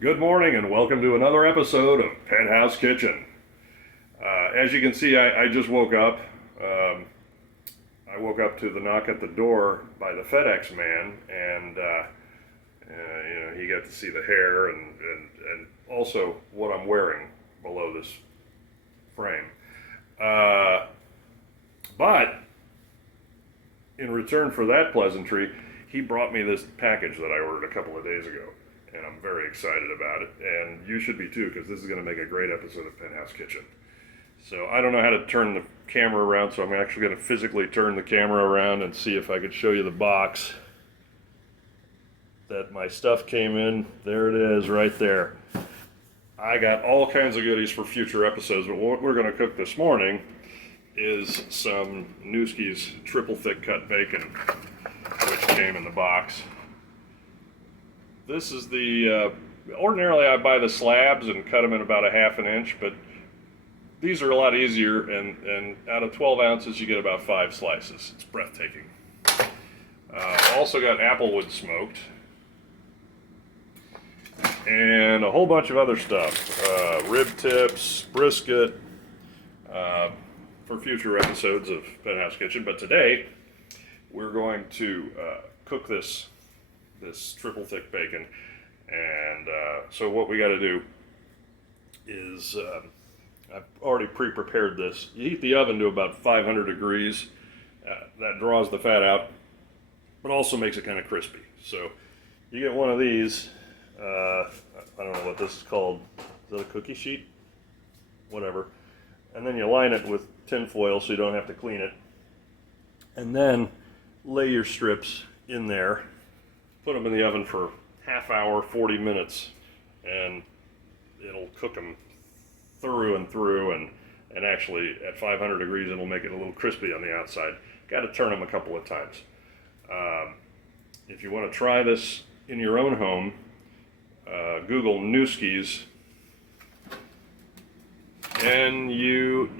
Good morning and welcome to another episode of Penthouse Kitchen. As you can see, I just woke up. I woke up to the knock at the door by the FedEx man, and he got to see the hair and also what I'm wearing below this frame. But in return for that pleasantry, he brought me this package that I ordered a couple of days ago. And I'm very excited about it, and you should be too, because this is going to make a great episode of Penthouse Kitchen. So I don't know how to turn the camera around, so I'm actually going to physically turn the camera around and see if I could show you the box that my stuff came in. There it is, right there. I got all kinds of goodies for future episodes, but what we're going to cook this morning is some Nueske's triple thick cut bacon, which came in the box. This is the, ordinarily I buy the slabs and cut them in about a half an inch, but these are a lot easier, and out of 12 ounces you get about 5 slices. It's breathtaking. Also got applewood smoked, and a whole bunch of other stuff. Rib tips, brisket, for future episodes of Penthouse Kitchen, but today we're going to cook this triple thick bacon, and so what we got to do is I've already pre-prepared this. You heat the oven to about 500 degrees. That draws the fat out, but also makes it kind of crispy. So you get one of these. I don't know what this is called. Is that a cookie sheet? Whatever. And then you line it with tin foil so you don't have to clean it. And then lay your strips in there. Put them in the oven for half hour, 40 minutes, and it'll cook them through and through, and actually at 500 degrees it'll make it a little crispy on the outside. Got to turn them a couple of times. If you want to try this in your own home, Google Nueskes, Nueske,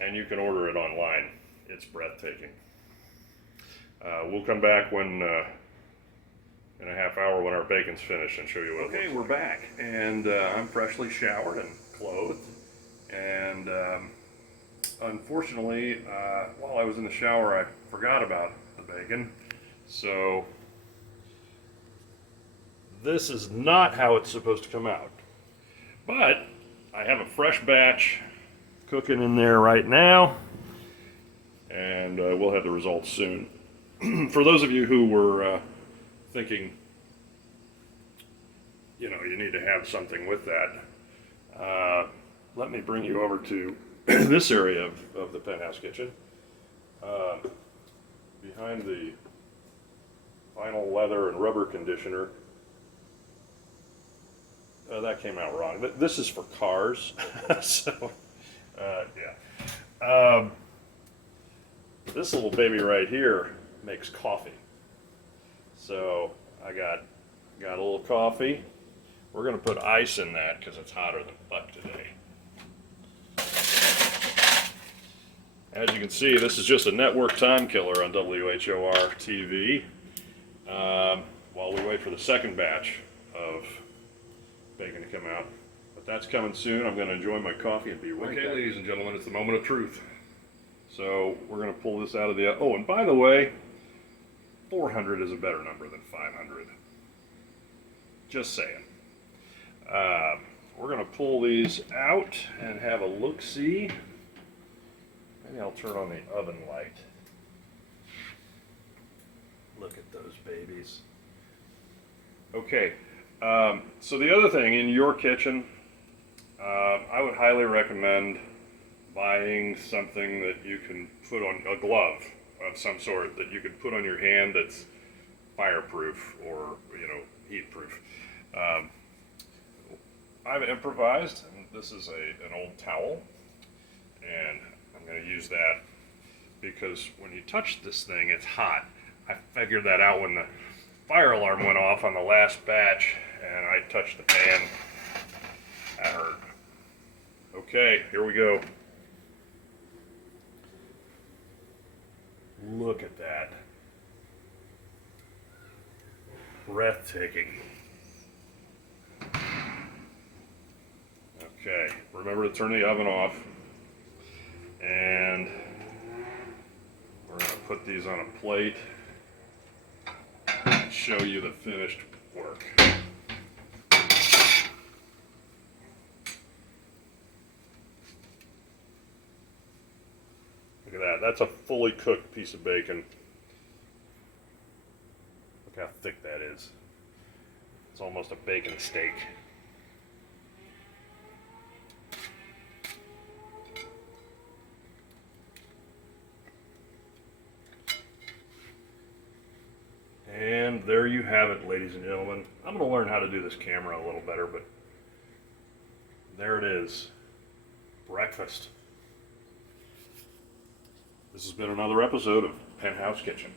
and you can order it online. It's breathtaking. We'll come back when in a half hour when our bacon's finished and show you what it looks like. Okay, we're back, and I'm freshly showered and clothed, and unfortunately, while I was in the shower, I forgot about the bacon, so this is not how it's supposed to come out. But I have a fresh batch cooking in there right now, and we'll have the results soon. For those of you who were thinking, you need to have something with that, let me bring you over to this area of the Penthouse Kitchen. Behind the vinyl leather and rubber conditioner. That came out wrong. This is for cars, so yeah. This little baby right here makes coffee. So I got a little coffee. We're going to put ice in that because it's hotter than fuck today. As you can see, this is just a network time killer on WHOR TV. While we wait for the second batch of bacon to come out. But that's coming soon. I'm going to enjoy my coffee and be right back. Okay, ladies and gentlemen, it's the moment of truth. So we're going to pull this out of the... Oh, and by the way, 400 is a better number than 500. Just saying. We're going to pull these out and have a look-see. Maybe I'll turn on the oven light. Look at those babies. Okay, so the other thing in your kitchen, I would highly recommend buying something that you can put on, a glove of some sort that you can put on your hand that's fireproof or heat proof. I've improvised, and this is an old towel, and I'm going to use that because when you touch this thing, it's hot. I figured that out when the fire alarm went off on the last batch, and I touched the pan. That hurt. Okay, here we go. Look at that. breathtaking. Okay, remember to turn the oven off, and we're going to put these on a plate and show you the finished work. Look at that, that's a fully cooked piece of bacon. Look how thick that is. It's almost a bacon steak. And there you have it, ladies and gentlemen. I'm going to learn how to do this camera a little better, but there it is. Breakfast. This has been another episode of Penthouse Kitchen.